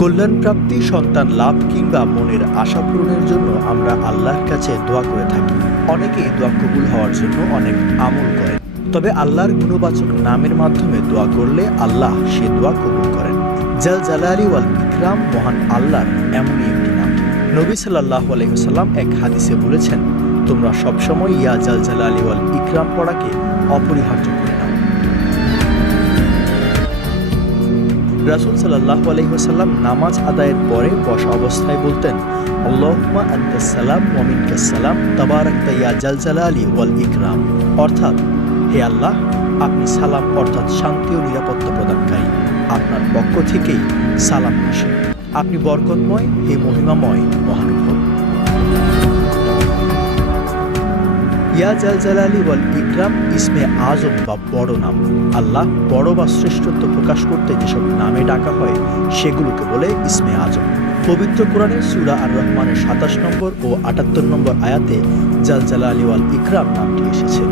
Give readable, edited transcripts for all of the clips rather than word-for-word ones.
কল্যাণ প্রাপ্তি, সন্তান লাভ কিংবা মনের আশা পূরণের জন্য আমরা আল্লাহর কাছে দোয়া করে থাকি। অনেকেই দোয়া কবুল হওয়ার জন্য অনেক আমল করেন, তবে আল্লাহর গুণবাচক নামের মাধ্যমে দোয়া করলে আল্লাহ সে দোয়া কবুল করেন। জাল জালালি ওয়াল ইকরাম মহান আল্লাহর এমনই একটি নাম। নবী সাল্লাল্লাহু আলাইহি ওয়াসাল্লাম এক হাদিসে বলেছেন, তোমরা সবসময় ইয়া জাল জালালি ওয়াল ইকরাম পড়াকে অপরিহার্য করে নাও। রাসূল সাল্লাল্লাহু আলাইহি ওয়াসাল্লাম নামাজ আদায়ের পরে বসা অবস্থায় বলতেন, আল্লাহুম্মা আনতাস সালাম ওয়া মিনকাস সালাম তাবারাকতা ইয়া জাল জালালি ওয়াল ইকরাম। অর্থাৎ, হে আল্লাহ, আপনি সালাম অর্থাৎ শান্তি ও নিরাপত্তা প্রদানকারী, আপনার পক্ষ থেকেই সালাম আসে, আপনি বরকতময়, হে মহিমাময় মহানুভব। ইয়া জাল জালালি ওয়াল ইকরাম ইসমে আজম বা বড় নাম। আল্লাহ বড় বা শ্রেষ্ঠত্ব প্রকাশ করতে যেসব নামে ডাকা হয় সেগুলোকে বলে ইসমে আজম। পবিত্র কোরআনের সূরা আর রহমানের ২৭ নম্বর ও ৭৮ নম্বর আয়াতে জাল জালালি ওয়াল ইকরাম নামটি এসেছে,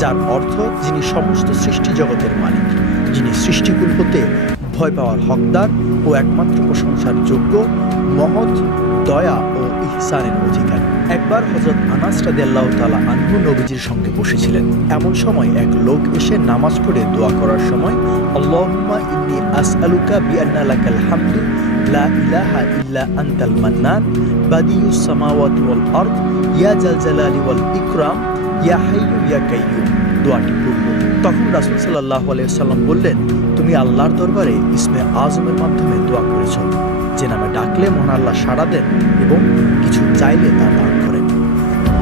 যার অর্থ যিনি সমস্ত সৃষ্টি জগতের মালিক, যিনি সৃষ্টিকুল হতে ভয় পাওয়ার হকদার ও একমাত্র প্রশংসার যোগ্য, মহৎ দয়া ও ইহসানের অধিকারী। একবার হযরত আনাস রাদিয়াল্লাহু তাআলা আনহু নবীজির সঙ্গে বসেছিলেন। এমন সময় এক লোক এসে নামাজ পড়ে দোয়া করার সময় আল্লাহুম্মা ইন্নী আসআলুকা বিআন্না লাকাল হামদু লা ইলাহা ইল্লা আনতাল মান্নান বাদিউস সামাওয়াতি ওয়াল আরদ ইয়া জাল জালালি ওয়াল ইকরাম ইয়া হাইয়্যু ইয়া কাইয়্যুম দোয়াটি পড়ল। তখন রাসূল সাল্লাল্লাহু আলাইহি ওয়াসাল্লাম বললেন, তুমি আল্লাহর দরবারে ইসমে আজমের মাধ্যমে দোয়া করেছ, যে নামে ডাকলে মহান আল্লাহ সাড়া দেন এবং কিছু চাইলে তা দান করেন।